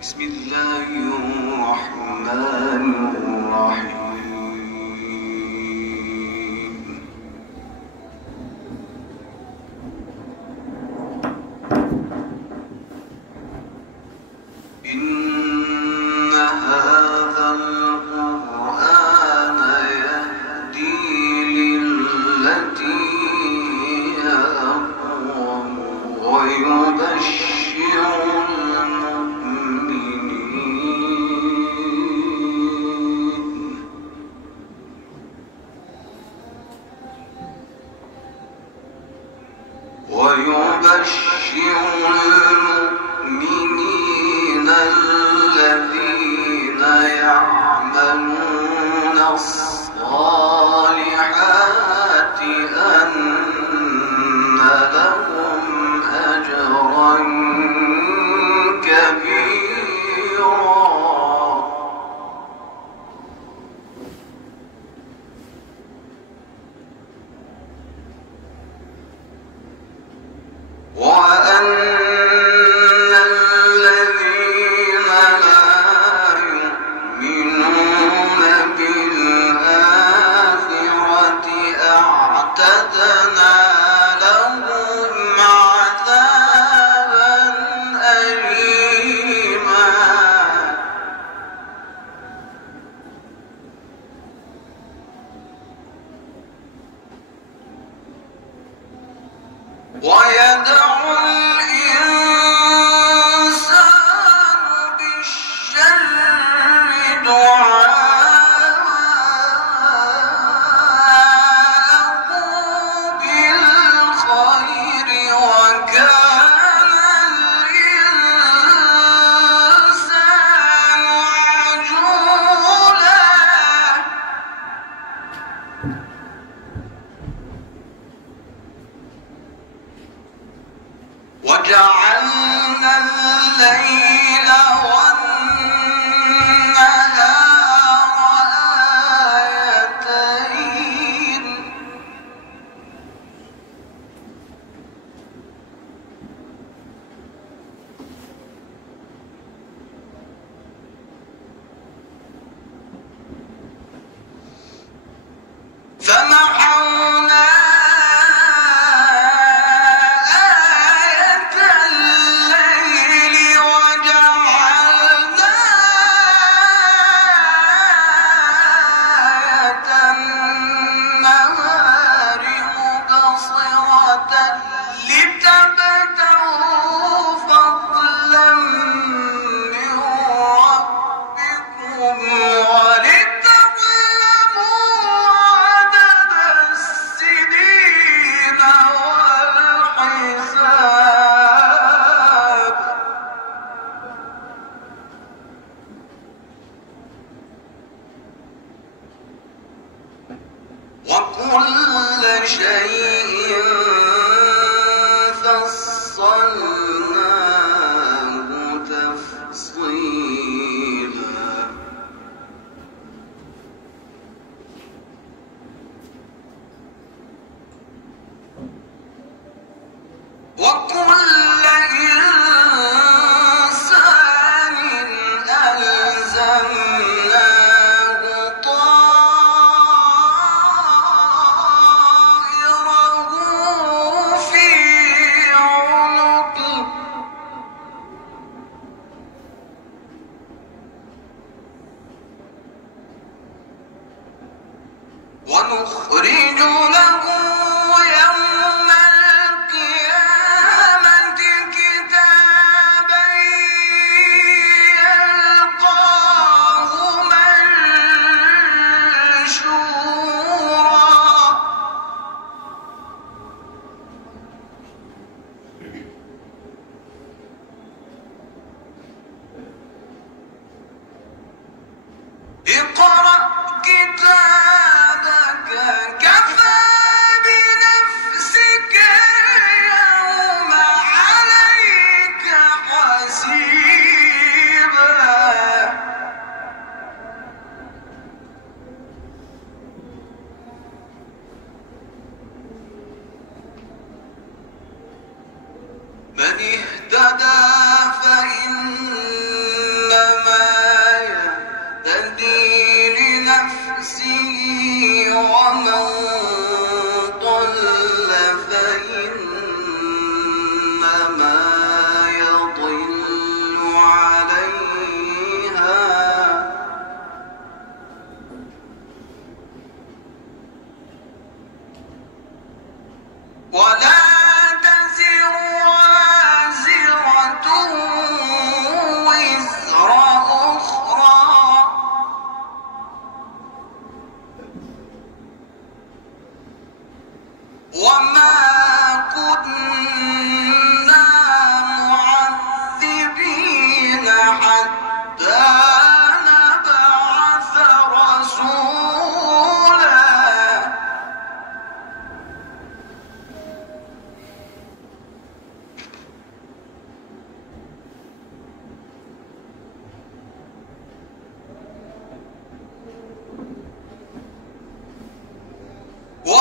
بسم الله الرحمن الرحيم. إن هذا القرآن يهدي للتي هي أقوم ويبشر المؤمنين الذين يعملون الصالحات أن لهم أجرا كبيرا. وأن الذين لا يؤمنون بالآخرة أعتدنا لهم عذابا أليما. ويدعو الإنسان بالشر دعاءه بالخير وكان الإنسان عجولا. وجعلنا الليل والنهار آيتين فمحونا وكل شيء فصلناه تفصيلا. وكل إنسان ألزمناه طائره في عنقه ونخرج له يوم القيامة كتابا يلقاه منشورا. اقرأ كتابك كفى بنفسك اليوم عليك حسيبا. من اهتدى فإن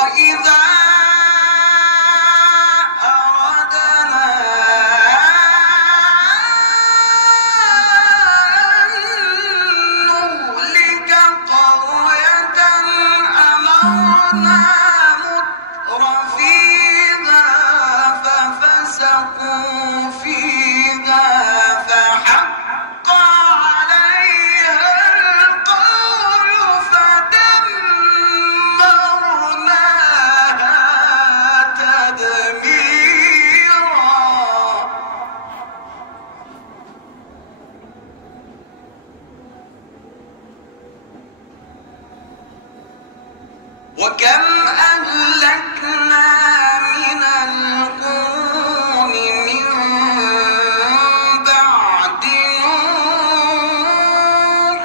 وإذا أردنا أن نهلك قرية أمرنا مترفيها ففسقوا فيها فحق عليها القول فدمرناها تدميرا. وكم أهلكنا من القرون من بعد نوح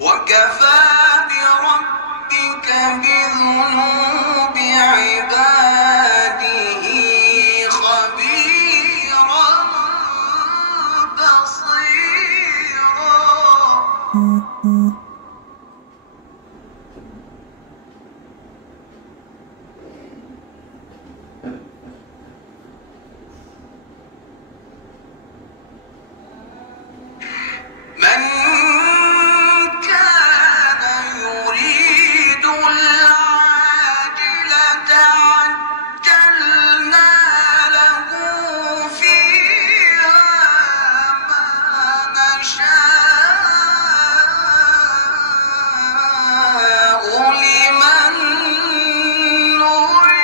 وكفى بربك بذنوب عباده خبيرا بصيرا. من كان يريد العاجلة عجلنا له فيها ما نشاء لمن نريد.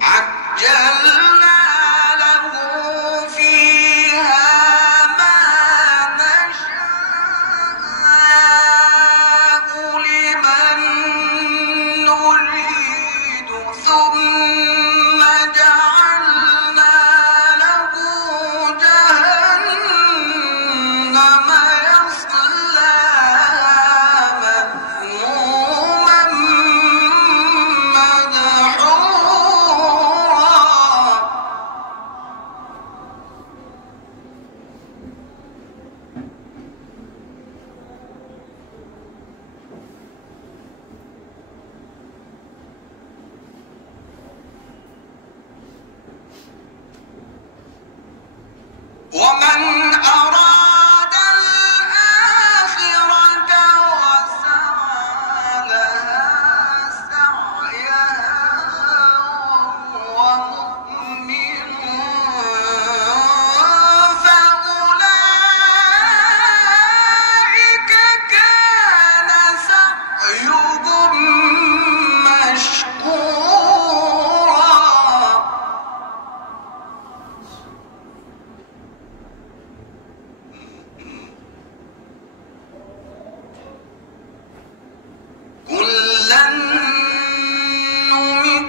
عجلنا له فيها ما نشاء لمن نريد ثم جعلنا له جهنم يصلاها مذموما مدحورا. ومن أراد الآخرة وسعى لها سعيها وهو مؤمن فأولئك كان سعيهم مشكورا. كلا نمد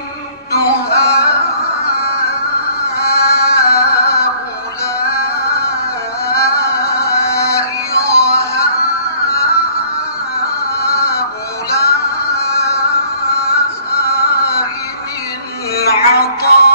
هؤلاء وهؤلاء من عطاء